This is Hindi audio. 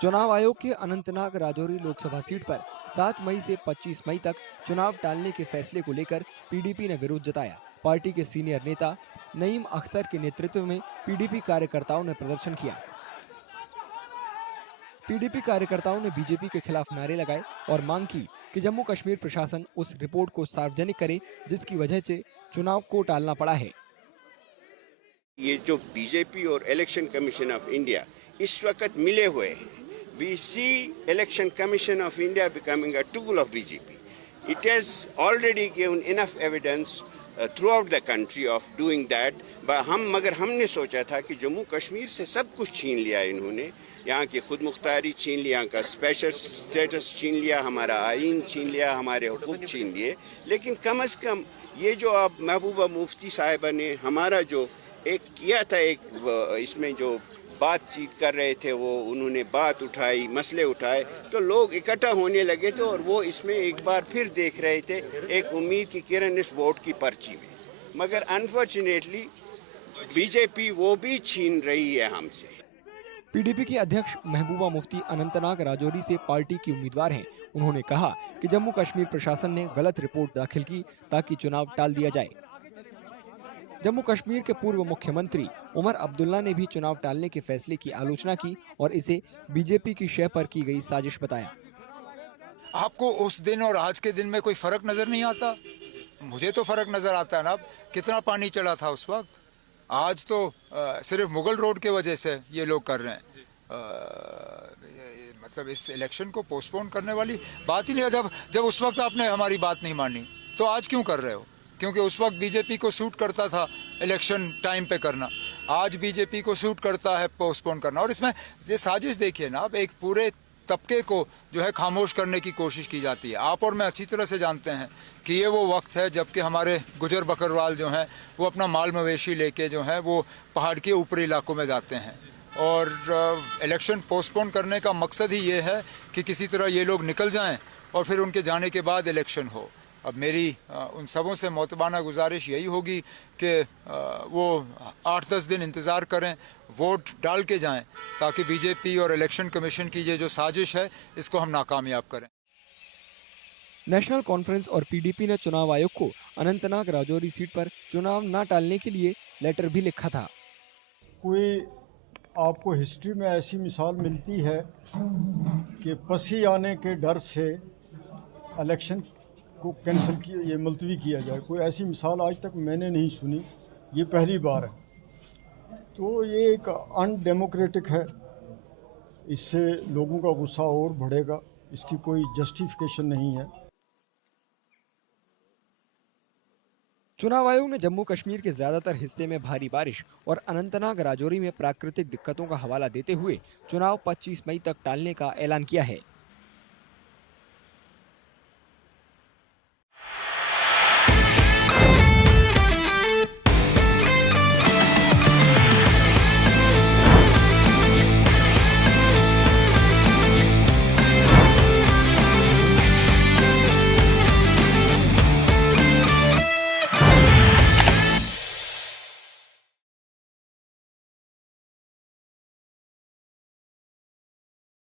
चुनाव आयोग के अनंतनाग राजौरी लोकसभा सीट पर 7 मई से 25 मई तक चुनाव टालने के फैसले को लेकर पीडीपी ने विरोध जताया। पार्टी के सीनियर नेता नईम अख्तर के नेतृत्व में पीडीपी कार्यकर्ताओं ने प्रदर्शन किया। पीडीपी कार्यकर्ताओं ने बीजेपी के खिलाफ नारे लगाए और मांग की कि जम्मू कश्मीर प्रशासन उस रिपोर्ट को सार्वजनिक करे जिसकी वजह से चुनाव को टालना पड़ा है। ये जो बीजेपी और इलेक्शन कमीशन ऑफ इंडिया इस वक्त मिले हुए हैं, we see election commission of India becoming a tool of BJP. It has already given enough evidence throughout the country of doing that. मगर हमने सोचा था कि जम्मू कश्मीर से सब कुछ छीन लिया इन्होंने, यहाँ की खुद मुख्तारी छीन लिया, यहाँ का स्पेशल स्टेटस छीन लिया, हमारा आइन छीन लिया, हमारे हुकूक छीन लिए। लेकिन कम से कम ये जो अब महबूबा मुफ्ती साहिबा ने हमारा जो एक किया था, एक इसमें जो बातचीत कर रहे थे, वो उन्होंने बात उठाई, मसले उठाए, तो लोग इकट्ठा होने लगे थे और वो इसमें एक बार फिर देख रहे थे एक उम्मीद की किरण इस वोट की पर्ची में। मगर अनफॉर्चुनेटली बीजेपी वो भी छीन रही है हमसे। पीडीपी की अध्यक्ष महबूबा मुफ्ती अनंतनाग राजौरी से पार्टी की उम्मीदवार हैं। उन्होंने कहा कि जम्मू कश्मीर प्रशासन ने गलत रिपोर्ट दाखिल की ताकि चुनाव टाल दिया जाए। जम्मू कश्मीर के पूर्व मुख्यमंत्री उमर अब्दुल्ला ने भी चुनाव टालने के फैसले की आलोचना की और इसे बीजेपी की शह पर की गई साजिश बताया। आपको उस दिन और आज के दिन में कोई फर्क नजर नहीं आता? मुझे तो फर्क नजर आता है ना। कितना पानी चढ़ा था उस वक्त। आज तो सिर्फ मुगल रोड के वजह से ये लोग कर रहे हैं। मतलब इस इलेक्शन को पोस्टपोन करने वाली बात ही नहीं है। जब उस वक्त आपने हमारी बात नहीं मानी तो आज क्यों कर रहे हो? क्योंकि उस वक्त बीजेपी को सूट करता था इलेक्शन टाइम पे करना, आज बीजेपी को सूट करता है पोस्टपोन करना। और इसमें ये साजिश देखिए ना, अब एक पूरे तबके को जो है खामोश करने की कोशिश की जाती है। आप और मैं अच्छी तरह से जानते हैं कि ये वो वक्त है जबकि हमारे गुजर बकरवाल जो हैं वो अपना माल मवेशी लेके जो है वो पहाड़ के ऊपरी इलाकों में जाते हैं। और इलेक्शन पोस्टपोन करने का मकसद ही ये है कि किसी तरह ये लोग निकल जाएं और फिर उनके जाने के बाद इलेक्शन हो। अब मेरी उन सबों से मोतबाना गुजारिश यही होगी कि वो 8-10 दिन इंतज़ार करें, वोट डाल के जाएं, ताकि बीजेपी और इलेक्शन कमीशन की ये जो साजिश है इसको हम नाकामयाब करें। नेशनल कॉन्फ्रेंस और पीडीपी ने चुनाव आयोग को अनंतनाग राजौरी सीट पर चुनाव न टालने के लिए लेटर भी लिखा था। कोई आपको हिस्ट्री में ऐसी मिसाल मिलती है कि पसी आने के डर से इलेक्शन को कैंसिल किया, ये मुलतवी किया जाए? कोई ऐसी मिसाल आज तक मैंने नहीं सुनी, ये पहली बार है। तो ये एक अनडेमोक्रेटिक है, इससे लोगों का गुस्सा और बढ़ेगा, इसकी कोई जस्टिफिकेशन नहीं है। चुनाव आयोग ने जम्मू कश्मीर के ज्यादातर हिस्से में भारी बारिश और अनंतनाग राजौरी में प्राकृतिक दिक्कतों का हवाला देते हुए चुनाव 25 मई तक टालने का ऐलान किया है।